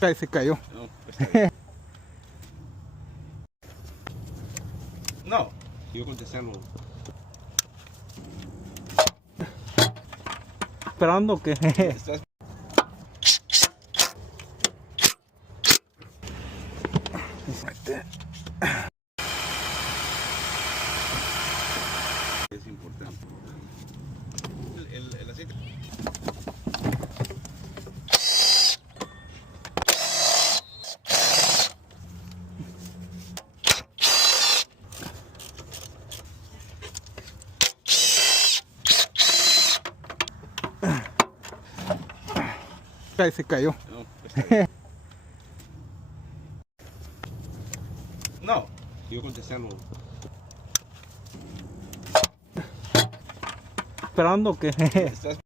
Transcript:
Ahí se cayó. No, está bien. No, yo contestando. Esperando que... Estás- Es importante. El aceite. Ahí se cayó. No, está bien. No, yo contestando. Esperando que... Estás-